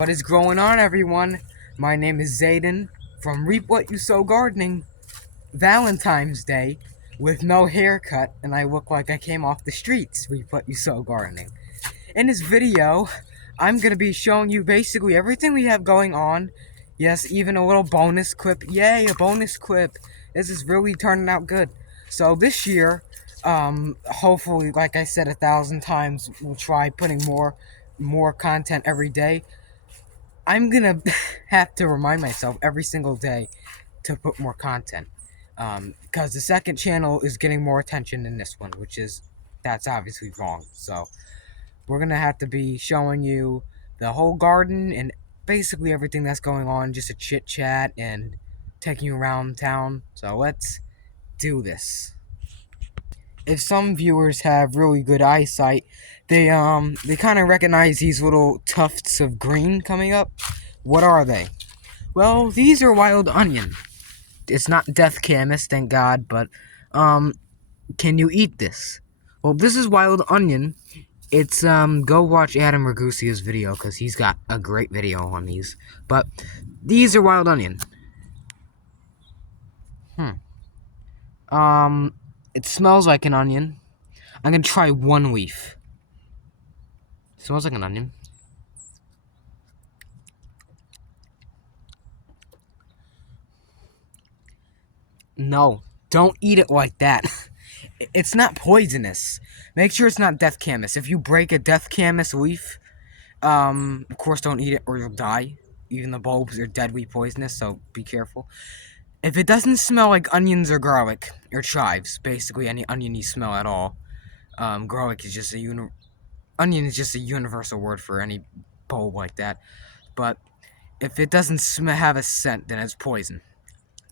What is going on, everyone? My name is Zayden from Reap What You Sow Gardening. Valentine's Day with no haircut, and I look like I came off the streets. Reap What You Sow Gardening. In this video, I'm gonna be showing you basically everything we have going on. Yes, even a little bonus clip. Yay, a bonus clip! This is really turning out good. So this year, hopefully, like I said 1,000 times, we'll try putting more content every day. I'm gonna have to remind myself every single day to put more content, because the second channel is getting more attention than this one, that's obviously wrong. So we're gonna have to be showing you the whole garden and basically everything that's going on, just a chit chat and taking you around town. So let's do this. If some viewers have really good eyesight, they kind of recognize these little tufts of green coming up. What are they? Well, these are wild onion. It's not death camas, thank God, but can you eat this? Well, this is wild onion. It's go watch Adam Ragusia's video because he's got a great video on these. But these are wild onion. It smells like an onion. I'm gonna try one leaf. It smells like an onion. No, don't eat it like that. It's not poisonous. Make sure it's not death camas. If you break a death camas leaf, of course don't eat it or you'll die. Even the bulbs are deadly poisonous, so be careful. If it doesn't smell like onions or garlic or chives, basically any oniony smell at all, garlic is just onion is just a universal word for any bulb like that. But if it doesn't have a scent, then it's poison.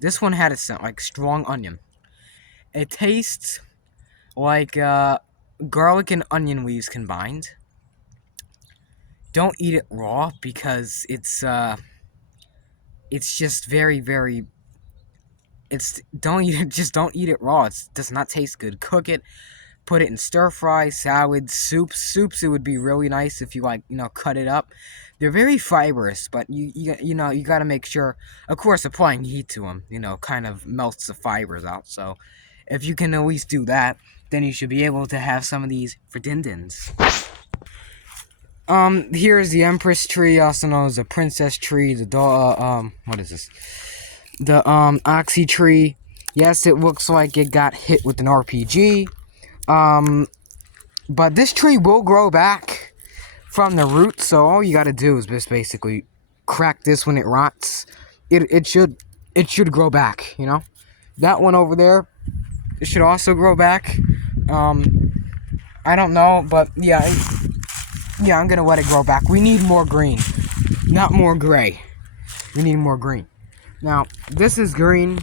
This one had a scent like strong onion. It tastes like garlic and onion leaves combined. Don't eat it raw because it's just very. Don't eat it. Just don't eat it raw. It does not taste good. Cook it. Put it in stir fry, salads, soups. Soups, it would be really nice if you cut it up. They're very fibrous, but you got to make sure. Of course, applying heat to them, kind of melts the fibers out. So, if you can at least do that, then you should be able to have some of these for din-dins. Here's the Empress tree, also known as the Princess tree. What is this? The Oxy tree. Yes, it looks like it got hit with an RPG. But this tree will grow back from the roots, so all you gotta do is just basically crack this when it rots. It should grow back, That one over there, it should also grow back. I don't know, but yeah, I'm gonna let it grow back. We need more green, not more gray. We need more green. Now, this is green.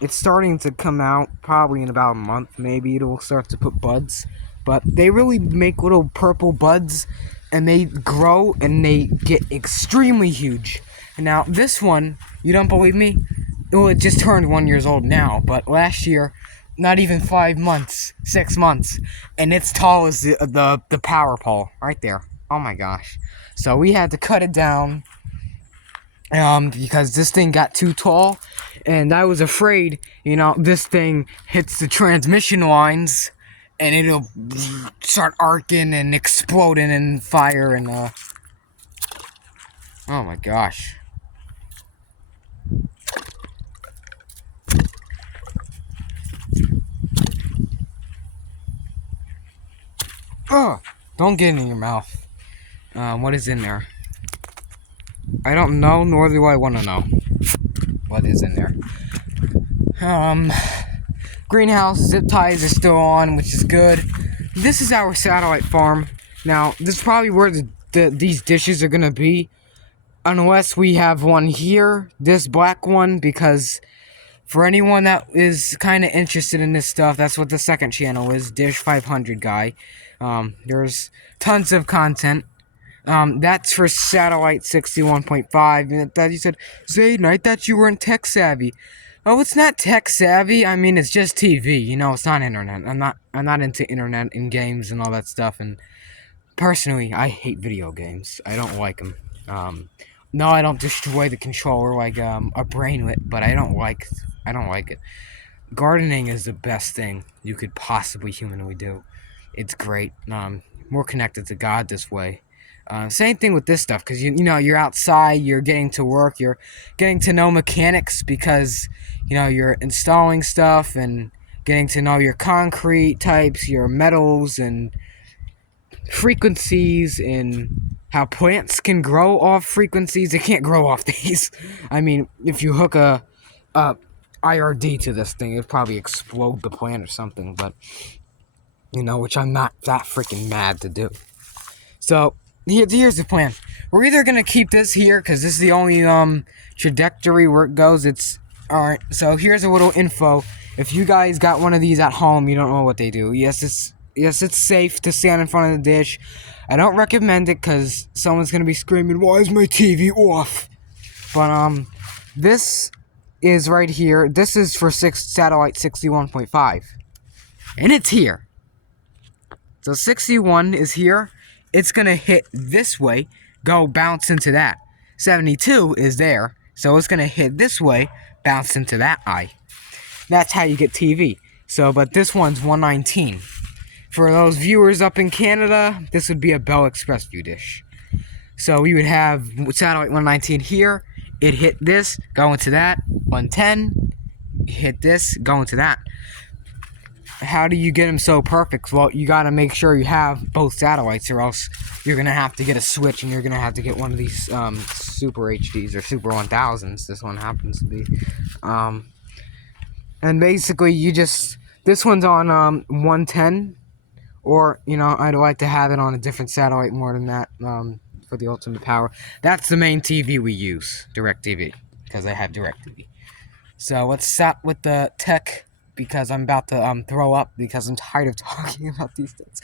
It's starting to come out probably in about a month. Maybe it will start to put buds. But they really make little purple buds, and they grow, and they get extremely huge. And now, this one, you don't believe me? Well, it just turned 1 year old now, but last year, not even 5 months, 6 months, and it's tall as the power pole right there. Oh my gosh. So we had to cut it down because this thing got too tall, and I was afraid, this thing hits the transmission lines, and it'll start arcing and exploding in fire, and, oh my gosh. Ugh! Don't get it in your mouth. What is in there? I don't know, nor do I want to know what is in there. Greenhouse zip ties are still on, which is good. This is our satellite farm. Now, this is probably where these dishes are gonna be, unless we have one here, this black one, because for anyone that is kind of interested in this stuff, that's what the second channel is, Dish 500 guy. There's tons of content. That's for satellite 61.5. That you said, Zayden, I thought you weren't tech savvy. Oh, it's not tech savvy. I mean, it's just TV. It's not internet. I'm not into internet and games and all that stuff. And personally, I hate video games. I don't like them. No, I don't destroy the controller like a brainlet, but I don't like it. Gardening is the best thing you could possibly humanly do. It's great. More connected to God this way. Same thing with this stuff, because you know you're outside, you're getting to work, you're getting to know mechanics because you know you're installing stuff and getting to know your concrete types, your metals and frequencies, and how plants can grow off frequencies. They can't grow off these. I mean, if you hook a IRD to this thing, it'd probably explode the plant or something. But you know, which I'm not that freaking mad to do. So here's the plan. We're either gonna keep this here because this is the only trajectory where it goes. It's all right. So here's a little info. If you guys got one of these at home, you don't know what they do. Yes, it's safe to stand in front of the dish. I don't recommend it because someone's gonna be screaming, "Why is my TV off?" But this is right here. This is for satellite 61.5, and it's here. So 61 is here. It's going to hit this way, go bounce into that. 72 is there, so it's going to hit this way, bounce into that eye. That's how you get TV. So, but this one's 119. For those viewers up in Canada, this would be a Bell Express view dish. So we would have satellite 119 here. It hit this, go into that. 110, hit this, go into that. How do you get them so perfect? Well, you got to make sure you have both satellites, or else you're going to have to get a switch, and you're going to have to get one of these Super HDs or Super 1000s. This one happens to be. And basically, this one's on 110, or, you know, I'd like to have it on a different satellite more than that for the ultimate power. That's the main TV we use, DirecTV, because I have DirecTV. So let's stop with the tech, because I'm about to throw up because I'm tired of talking about these things.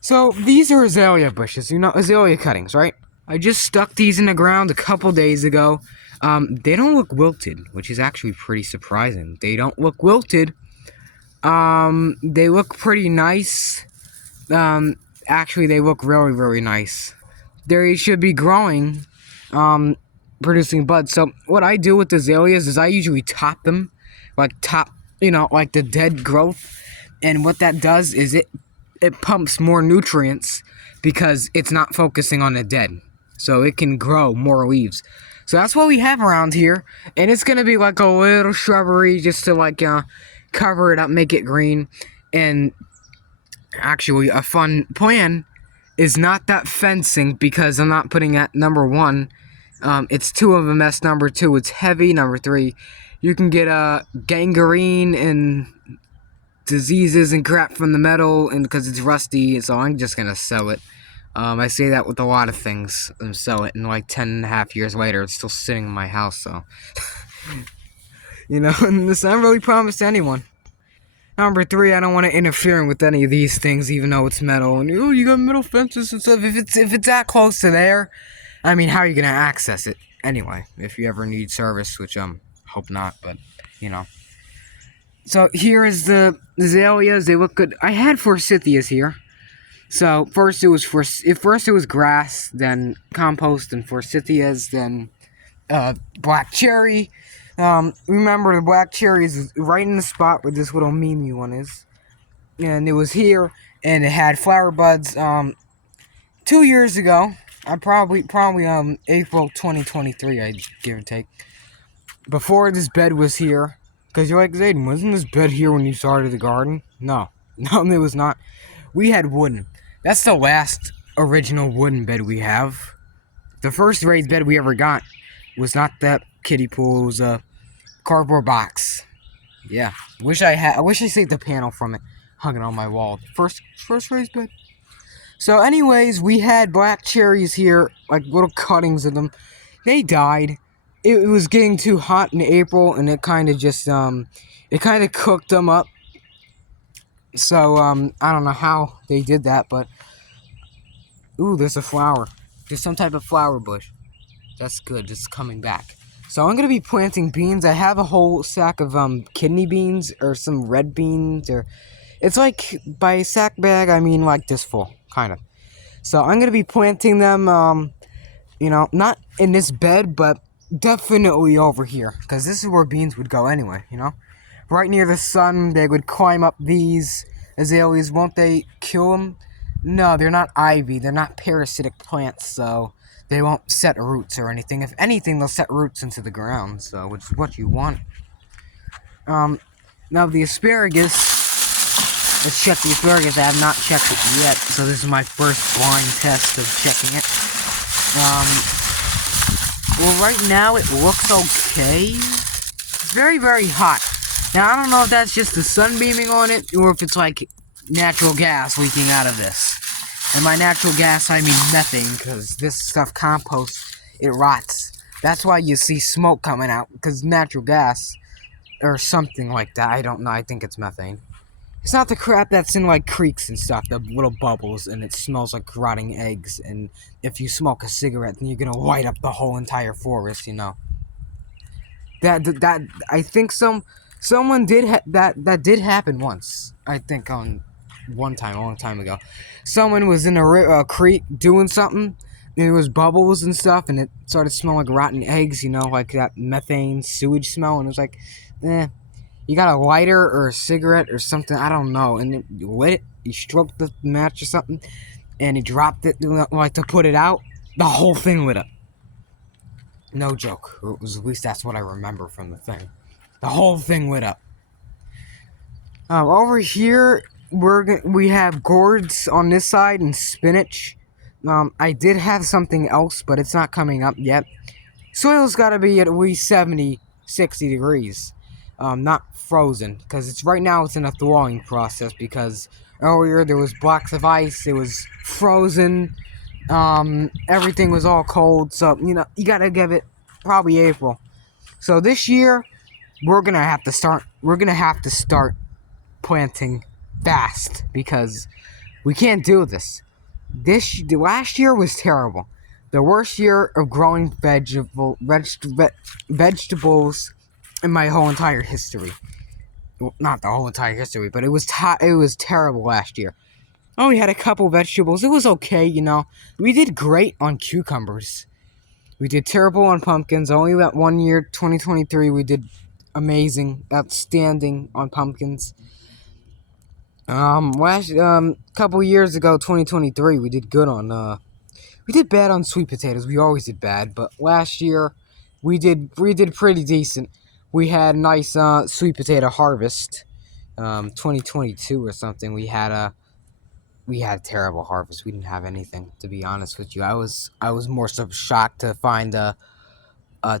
So these are azalea bushes, you know, azalea cuttings, right? I just stuck these in the ground a couple days ago. They don't look wilted, which is actually pretty surprising. They don't look wilted. They look pretty nice. Actually, they look really, really nice. They should be growing, producing buds. So what I do with azaleas is I usually top them, like the dead growth, and what that does is it pumps more nutrients because it's not focusing on the dead, so it can grow more leaves. So that's what we have around here, and it's gonna be like a little shrubbery just to cover it up, make it green. And actually, a fun plan is not that fencing, because I'm not putting at number 1. It's 2 of them. That's number 2. It's heavy. Number 3. You can get gangrene and diseases and crap from the metal, and because it's rusty, so I'm just gonna sell it. I say that with a lot of things, and sell it, and like 10.5 years later, it's still sitting in my house, so. You know, and this I don't really promise to anyone. Number 3, I don't want to interfere with any of these things, even though it's metal, and oh, you got metal fences and stuff. If it's that close to there, I mean, how are you gonna access it anyway? If you ever need service, which hope not, but you know. So here is the azaleas. They look good. I had forsythias here. So first it was grass, then compost, and forsythias, then black cherry. Remember, the black cherry is right in the spot where this little Mimi one is, and it was here, and it had flower buds 2 years ago. I probably April 2023, I'd give or take. Before this bed was here, because you're like, Zayden, wasn't this bed here when you started the garden? No, it was not. We had wooden. That's the last original wooden bed we have. The first raised bed we ever got was not that kiddie pool. It was a cardboard box. Yeah, I wish I saved the panel from it, hung it on my wall. First raised bed. So anyways, we had black cherries here, like little cuttings of them. They died. It was getting too hot in April, and it kind of just it kind of cooked them up. So I don't know how they did that, but ooh, there's a flower. There's some type of flower bush. That's good. It's coming back. So I'm gonna be planting beans. I have a whole sack of kidney beans, or some red beans, or it's like, by sack bag I mean like this full, kind of. So I'm gonna be planting them You know, not in this bed, but definitely over here, because this is where beans would go anyway, you know? Right near the sun, they would climb up these azaleas. Won't they kill them? No, they're not ivy. They're not parasitic plants, so they won't set roots or anything. If anything, they'll set roots into the ground, so which is what you want. Now the asparagus. Let's check the asparagus. I have not checked it yet, so this is my first blind test of checking it. Well, right now it looks okay. It's very, very hot. Now, I don't know if that's just the sun beaming on it, or if it's like natural gas leaking out of this. And by natural gas, I mean methane, because this stuff composts, it rots. That's why you see smoke coming out, because natural gas, or something like that. I don't know, I think it's methane. It's not the crap that's in, like, creeks and stuff, the little bubbles, and it smells like rotting eggs, and if you smoke a cigarette, then you're gonna light up the whole entire forest, you know. That I think someone did that did happen once. I think on one time, a long time ago. Someone was in a creek doing something, and it was bubbles and stuff, and it started smelling like rotten eggs, you know, like that methane sewage smell, and it was like, you got a lighter or a cigarette or something, I don't know, and you lit it, you stroked the match or something, and you dropped it, like, to put it out, the whole thing lit up. No joke. Or at least that's what I remember from the thing. The whole thing lit up. Over here, we have gourds on this side and spinach. I did have something else, but it's not coming up yet. Soil's got to be at least 70, 60 degrees. Not frozen, because right now it's in a thawing process, because earlier there was blocks of ice, it was frozen, everything was all cold, so, you know, you gotta give it probably April. So this year, we're gonna have to start planting fast, because we can't do this. Last year was terrible. The worst year of growing vegetables in my whole entire history. Well, not the whole entire history, but it was terrible last year. I only had a couple vegetables. It was okay, you know. We did great on cucumbers. We did terrible on pumpkins. Only that one year, 2023, we did amazing, outstanding on pumpkins. Couple years ago, 2023, we did good on, we did bad on sweet potatoes. We always did bad, but last year, we did pretty decent. We had a nice, sweet potato harvest. 2022 or something, we had a terrible harvest. We didn't have anything, to be honest with you. I was more so shocked to find a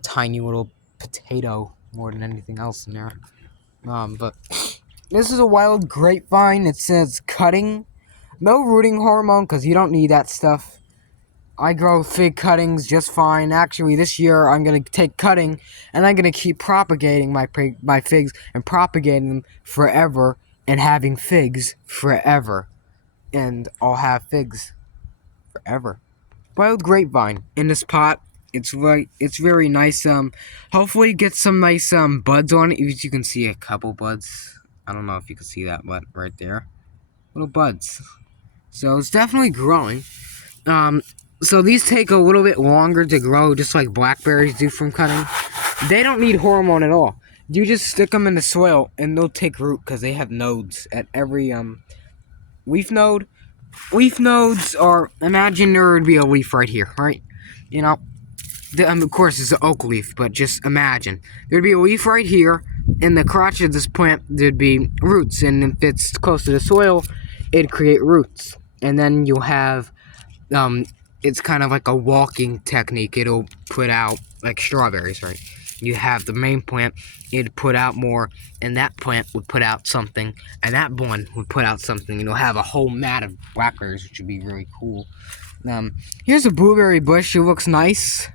tiny little potato more than anything else in there. But this is a wild grapevine. It says cutting. No rooting hormone, because you don't need that stuff. I grow fig cuttings just fine. Actually, this year I'm going to take cutting, and I'm going to keep propagating my figs and propagating them forever and having figs forever. And I'll have figs forever. Wild grapevine in this pot. It's very nice. Hopefully get some nice buds on it. You can see a couple buds. I don't know if you can see that, but right there, little buds. So it's definitely growing. So these take a little bit longer to grow, just like blackberries do from cutting. They don't need hormone at all. You just stick them in the soil and they'll take root, because they have nodes at every leaf node. Leaf nodes are, imagine there would be a leaf right here, right? You know, of course it's an oak leaf, but just imagine. There'd be a leaf right here, in the crotch of this plant there'd be roots, and if it's close to the soil, it'd create roots. And then you'll have, it's kind of like a walking technique. It'll put out, like strawberries, right? You have the main plant, it'd put out more, and that plant would put out something, and that one would put out something, and you'll have a whole mat of blackberries, which would be really cool. Here's a blueberry bush. It looks nice.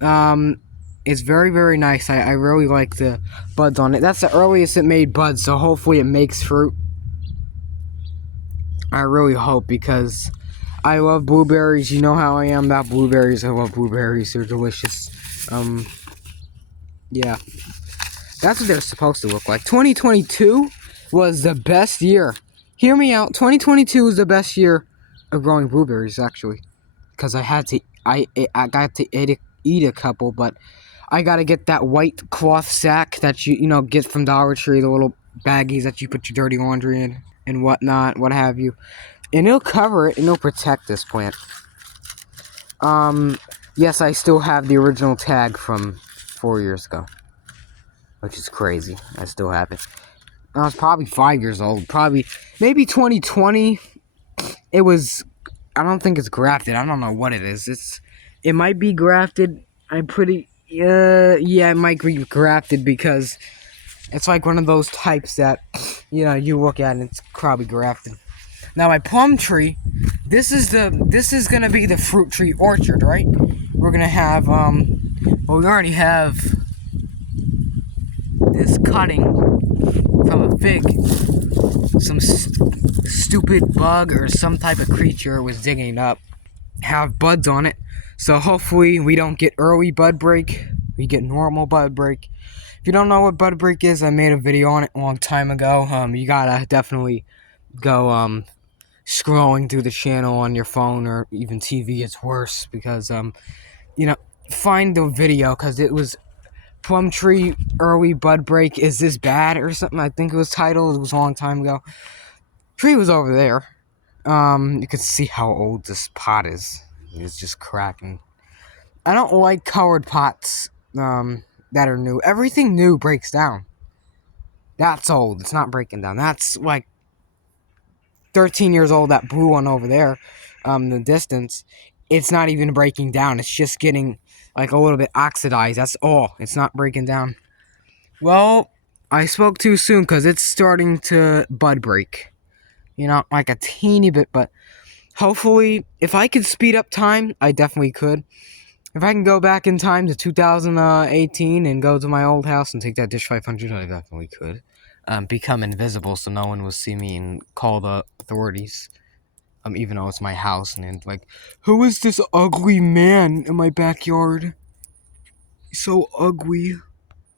It's very, very nice. I really like the buds on it. That's the earliest it made buds, so hopefully it makes fruit. I really hope, because I love blueberries. You know how I am about blueberries. I love blueberries. They're delicious. Yeah. That's what they're supposed to look like. 2022 was the best year. Hear me out. 2022 was the best year of growing blueberries, actually. Because I had I got to eat a couple, but I gotta get that white cloth sack that you know get from Dollar Tree, the little baggies that you put your dirty laundry in and whatnot, what have you, and it'll cover it and it'll protect this plant. Yes, I still have the original tag from 4 years ago, which is crazy. I still have it. I was probably 5 years old, probably maybe 2020. It was. I don't think it's grafted. I don't know what it is. It might be grafted. I'm pretty. Yeah, it might be grafted because it's like one of those types that, you know, you look at and it's probably grafted. Now my plum tree, this is gonna be the fruit tree orchard, right? We're gonna have well, we already have this cutting from a fig. Some stupid bug or some type of creature was digging it up. Have buds on it, so hopefully we don't get early bud break. We get normal bud break. If you don't know what bud break is, I made a video on it a long time ago. You gotta definitely go scrolling through the channel on your phone or even TV. It's worse because you know, find the video because it was plum tree early bud break. Is this bad or something? I think it was titled. It was a long time ago. Tree was over there. You can see how old this pot is. It's just cracking. I don't like colored pots that are new. Everything new breaks down. That's old. It's not breaking down. That's like 13 years old, that blue one over there, the distance. It's not even breaking down. It's just getting like a little bit oxidized. That's all. It's not breaking down. Well, I spoke too soon because it's starting to bud break. You know, like a teeny bit, but hopefully, if I could speed up time, I definitely could. If I can go back in time to 2018 and go to my old house and take that dish 500, I definitely could. Become invisible so no one will see me and call the authorities. Even though it's my house and then, like, who is this ugly man in my backyard? He's so ugly.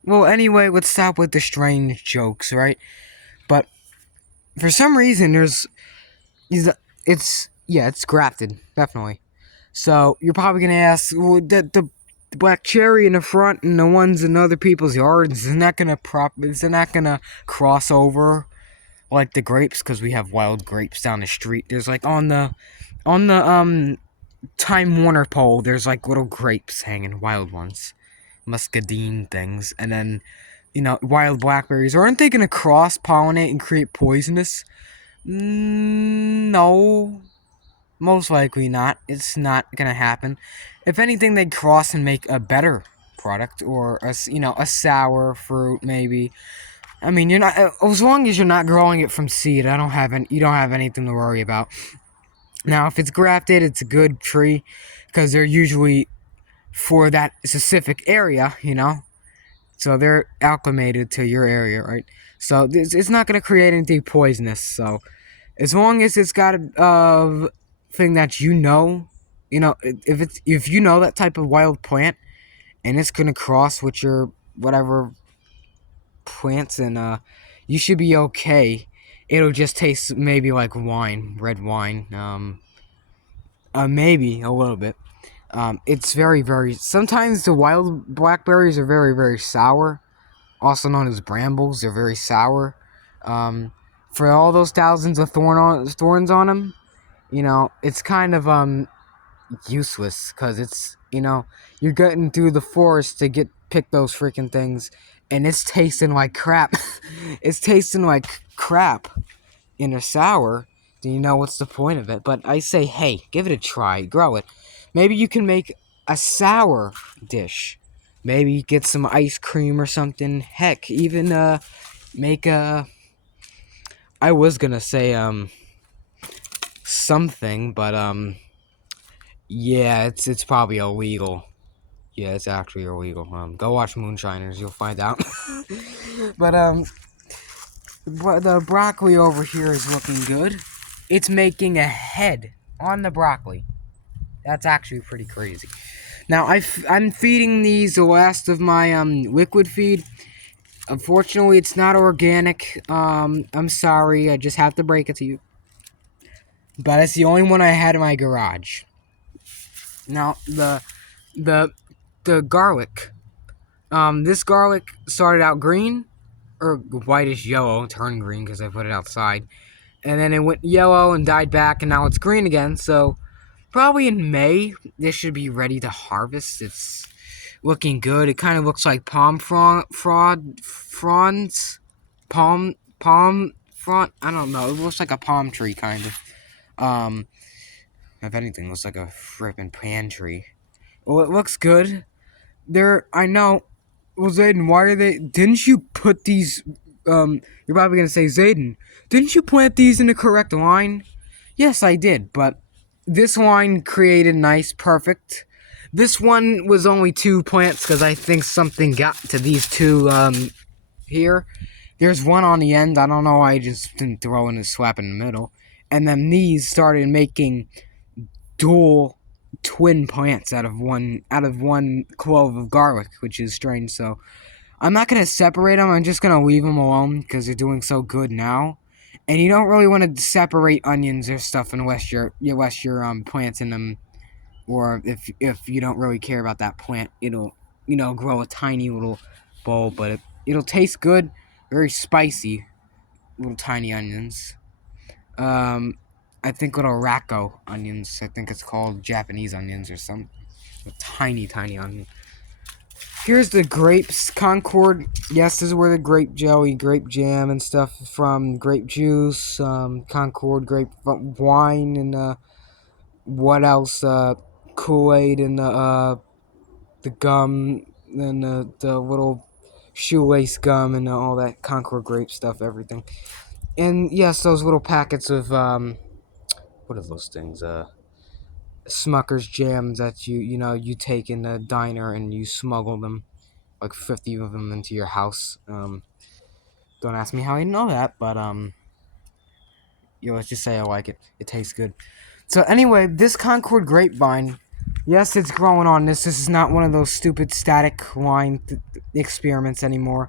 Well, anyway, let's stop with the strange jokes, right? But for some reason, it's grafted, definitely. So you're probably gonna ask, well, the black cherry in the front and the ones in other people's yards, isn't that gonna cross over like the grapes? Because we have wild grapes down the street. There's like on the Time Warner pole, there's like little grapes hanging, wild ones, muscadine things, and then, you know, wild blackberries. Aren't they gonna cross pollinate and create poisonous? No. Most likely not. It's not gonna happen. If anything, they'd cross and make a better product, or a sour fruit maybe. I mean, you're not, as long as you're not growing it from seed. You don't have anything to worry about. Now, if it's grafted, it's a good tree because they're usually for that specific area, you know. So they're acclimated to your area, right? So it's not gonna create anything poisonous. So as long as it's got a thing that you know, if you know that type of wild plant, and it's gonna cross with your whatever plants, and you should be okay. It'll just taste maybe like wine, red wine, maybe a little bit. It's very, very. Sometimes the wild blackberries are very, very sour, also known as brambles. They're very sour. For all those thousands of thorns on them, you know, it's kind of useless because it's, you know, you're getting through the forest to pick those freaking things, and it's tasting like crap. It's tasting like crap, and they're sour. Do you know what's the point of it? But I say, hey, give it a try, grow it. Maybe you can make a sour dish. Maybe get some ice cream or something. Heck, even make a. I was gonna say something, but yeah, it's probably illegal. Yeah, it's actually illegal. Go watch Moonshiners, you'll find out. But the broccoli over here is looking good. It's making a head on the broccoli. That's actually pretty crazy. Now I'm feeding these the last of my liquid feed. Unfortunately, it's not organic. I'm sorry. I just have to break it to you. But it's the only one I had in my garage. Now the the garlic. This garlic started out green or whitish yellow, turned green because I put it outside, and then it went yellow and died back, and now it's green again. So probably in May this should be ready to harvest. It's looking good. It kind of looks like fronds, palm front. I don't know. It looks like a palm tree kind of. Um, if anything, it looks like a frippin' pan tree. Well, it looks good. I know. Well, Zayden, why are they? Didn't you put these? You're probably gonna say, Zayden, didn't you plant these in the correct line? Yes, I did, but this line created nice, perfect. This one was only 2 plants because I think something got to these two here. There's one on the end. I don't know why I just didn't throw in a slap in the middle. And then these started making dual twin plants out of one clove of garlic, which is strange. So I'm not gonna separate them. I'm just gonna leave them alone because they're doing so good now. And you don't really want to separate onions or stuff unless you're planting them, or if you don't really care about that plant, it'll grow a tiny little bulb, but it'll taste good, very spicy, little tiny onions. Um, I think little Racco onions. I think it's called Japanese onions or some tiny, tiny onion. Here's the grapes, Concord. Yes, this is where the grape jelly, grape jam, and stuff from. Grape juice, Concord grape wine, and what else? Kool-Aid and the gum, and the little shoelace gum, and all that Concord grape stuff, everything. And yes, those little packets of what are those things? Smucker's jams that you take in the diner and you smuggle them, like 50 of them, into your house. Don't ask me how I know that, but let's just say I like it. It tastes good. So anyway, this Concord grapevine, yes, it's growing on this. This is not one of those stupid static line experiments anymore.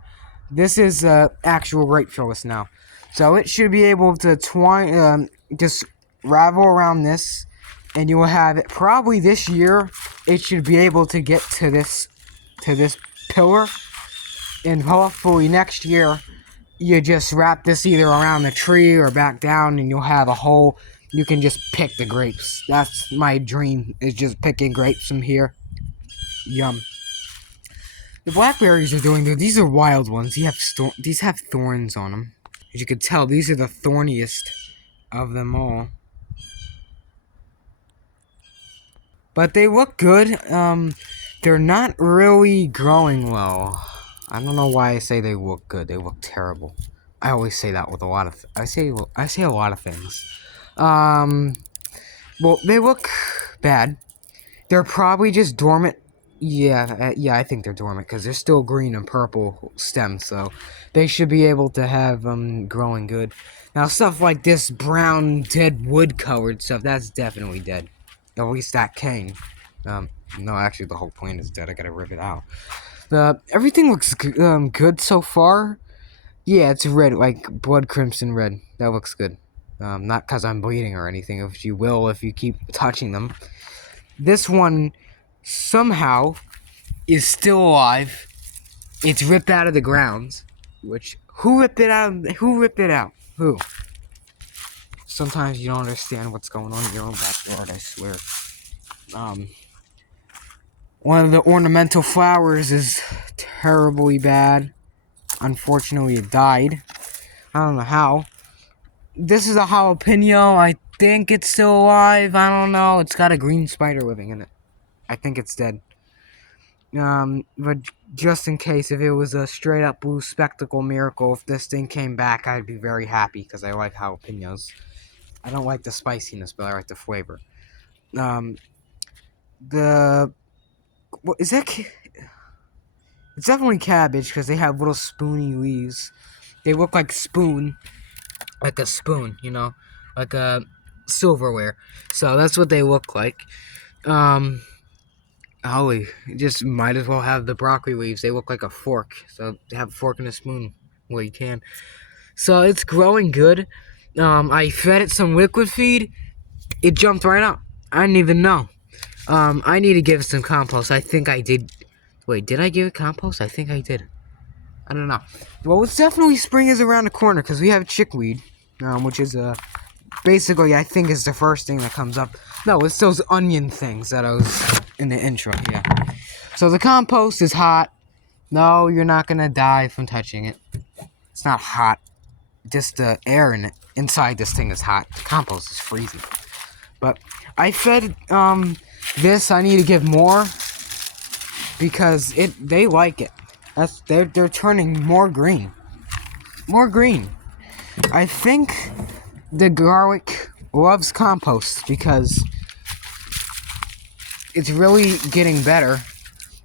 This is actual grape trellis now. So it should be able to just ravel around this, and you will have it probably this year. It should be able to get to this pillar, and hopefully next year you just wrap this either around the tree or back down, and you'll have a hole. You can just pick the grapes. That's my dream, is just picking grapes from here. Yum. The blackberries are doing good. These are wild ones. These have thorns on them. As you can tell, these are the thorniest of them all. But they look good. They're not really growing well. I don't know why I say they look good. They look terrible. I always say that with a lot of. I say a lot of things. Well, they look bad. They're probably just dormant. Yeah, I think they're dormant because they're still green and purple stems, so they should be able to have growing good. Now, stuff like this brown, dead wood colored stuff, that's definitely dead. At least that cane. No, actually, the whole plant is dead. I gotta rip it out. Everything looks good so far. Yeah, it's red, like blood crimson red. That looks good. Not because I'm bleeding or anything, if you will, if you keep touching them. This one, somehow, is still alive. It's ripped out of the ground. Who ripped it out? Who ripped it out? Who? Sometimes you don't understand what's going on in your own backyard, I swear. One of the ornamental flowers is terribly bad. Unfortunately, it died. I don't know how. This is a jalapeno. I think it's still alive. I don't know. It's got a green spider living in it. I think it's dead. But just in case, if it was a straight up blue spectacle miracle, if this thing came back, I'd be very happy because I like jalapenos. I don't like the spiciness, but I like the flavor. What is that? It's definitely cabbage because they have little spoony leaves. They look like a spoon, like a silverware. So that's what they look like. Holy, you just might as well have the broccoli leaves. They look like a fork. So have a fork and a spoon. Well, you can. So it's growing good. I fed it some liquid feed. It jumped right up. I didn't even know. I need to give some compost. I think I did. Wait, did I give it compost? I think I did. I don't know. Well, it's definitely spring is around the corner because we have chickweed, which is basically I think is the first thing that comes up. No, it's those onion things that I was in the intro. Yeah. So the compost is hot. No, you're not gonna die from touching it. It's not hot. Just the air in it inside this thing is hot. The compost is freezing. But I fed this. I need to give more because they like it. They're turning more green. More green. I think the garlic loves compost because it's really getting better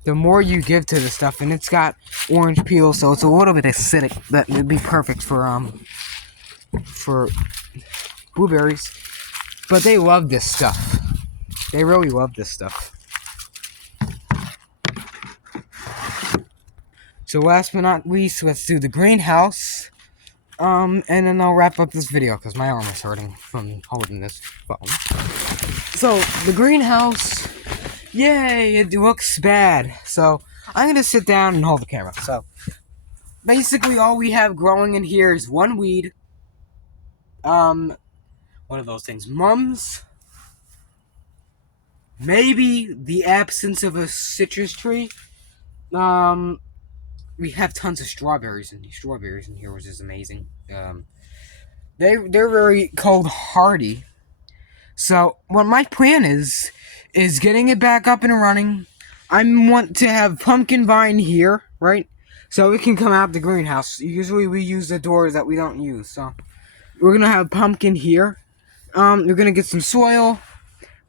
the more you give to the stuff, and it's got orange peel, so it's a little bit acidic. That would be perfect for blueberries. But they love this stuff. They really love this stuff. So last but not least, let's do the greenhouse. And then I'll wrap up this video because my arm is hurting from holding this phone. So the greenhouse, yay, it looks bad. So I'm gonna sit down and hold the camera. So basically all we have growing in here is one weed. What are those things? Mums. Maybe the absence of a citrus tree. We have tons of strawberries in here, which is amazing. They're very cold hardy. So what my plan is getting it back up and running. I want to have pumpkin vine here, right? So it can come out the greenhouse. Usually we use the doors that we don't use. So we're gonna have pumpkin here. We're gonna get some soil.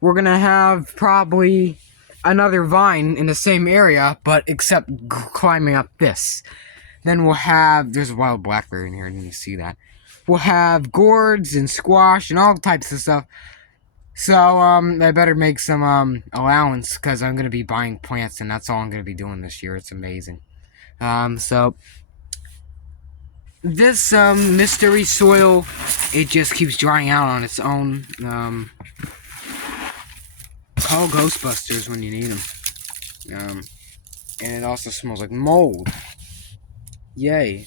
We're gonna have probably another vine in the same area, but except climbing up this. Then we'll have, there's a wild blackberry in here, I didn't see that. We'll have gourds and squash and all types of stuff. So, I better make some, allowance, because I'm going to be buying plants, and that's all I'm going to be doing this year. It's amazing. So, this, mystery soil, it just keeps drying out on its own. Call Ghostbusters when you need them. And it also smells like mold. Yay.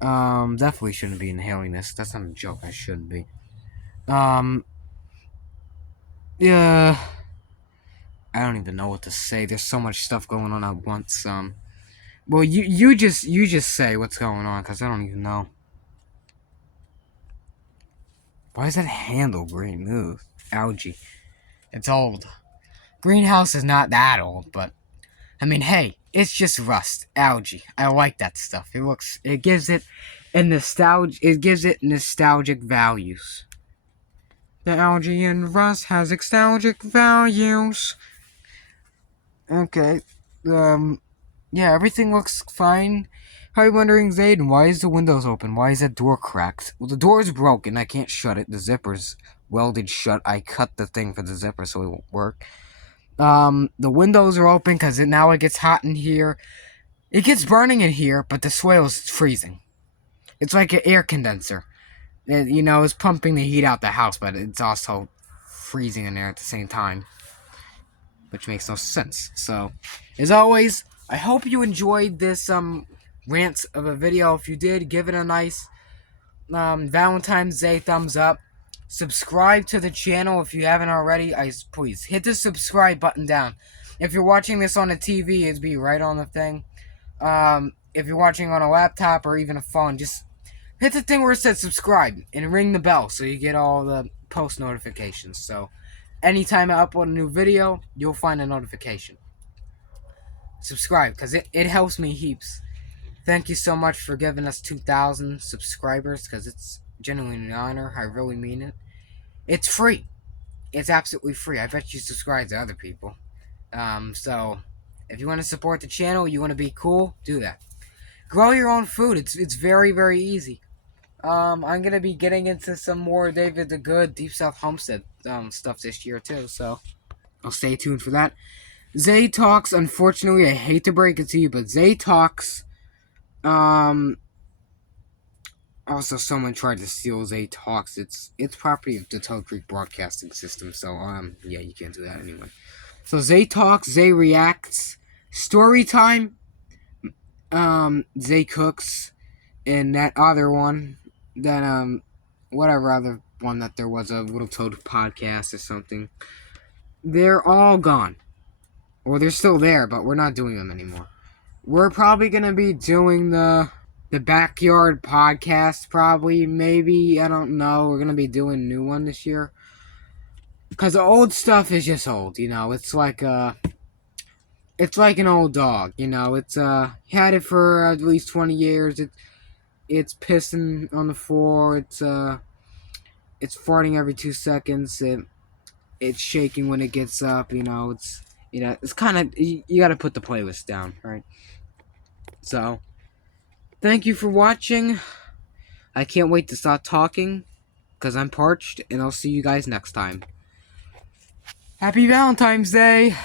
Definitely shouldn't be inhaling this. That's not a joke. I shouldn't be. Yeah. I don't even know what to say. There's so much stuff going on at once. Well, you just say what's going on, because I don't even know. Why is that handle green? Ugh. Algae. It's old. Greenhouse is not that old, but I mean, hey, it's just rust, algae. I like that stuff. It gives it nostalgic values. The algae in rust has nostalgic values. Okay, yeah, everything looks fine. Probably wondering, Zayden, why is the windows open? Why is that door cracked? Well, the door is broken. I can't shut it. The zipper's welded shut. I cut the thing for the zipper so it won't work. The windows are open because now it gets hot in here. It gets burning in here, but the soil is freezing. It's like an air condenser. It's pumping the heat out the house, but it's also freezing in there at the same time, which makes no sense. So, as always, I hope you enjoyed this rant of a video. If you did, give it a nice Valentine's Day thumbs up. Subscribe to the channel if you haven't already. Please hit the subscribe button down. If you're watching this on a TV, it'd be right on the thing. If you're watching on a laptop or even a phone, just hit the thing where it says subscribe and ring the bell so you get all the post notifications. So anytime I upload a new video, you'll find a notification. Subscribe, because it helps me heaps. Thank you so much for giving us 2,000 subscribers, because it's genuinely an honor. I really mean it. It's free. It's absolutely free. I bet you subscribe to other people. So if you want to support the channel, you want to be cool, do that. Grow your own food. It's very, very easy. I'm gonna be getting into some more David the Good Deep South Homestead stuff this year too. So I'll stay tuned for that. Zay Talks. Unfortunately, I hate to break it to you, but Zay Talks. Also, someone tried to steal Zay Talks. It's property of the Toe Creek Broadcasting System, so yeah, you can't do that anyway. So Zay Talks, Zay Reacts, Story Time, Zay Cooks, and that other one, that whatever other one that there was, a Little Toad podcast or something. They're all gone. Or they're still there, but we're not doing them anymore. We're probably gonna be doing the backyard podcast, probably, maybe, I don't know. We're gonna be doing a new one this year. Because the old stuff is just old, you know. It's like an old dog, you know. It's had it for at least 20 years. It's pissing on the floor. It's farting every 2 seconds. It's shaking when it gets up, you know. It's kind of, you got to put the playlist down, right? So, thank you for watching. I can't wait to stop talking, because I'm parched, and I'll see you guys next time. Happy Valentine's Day!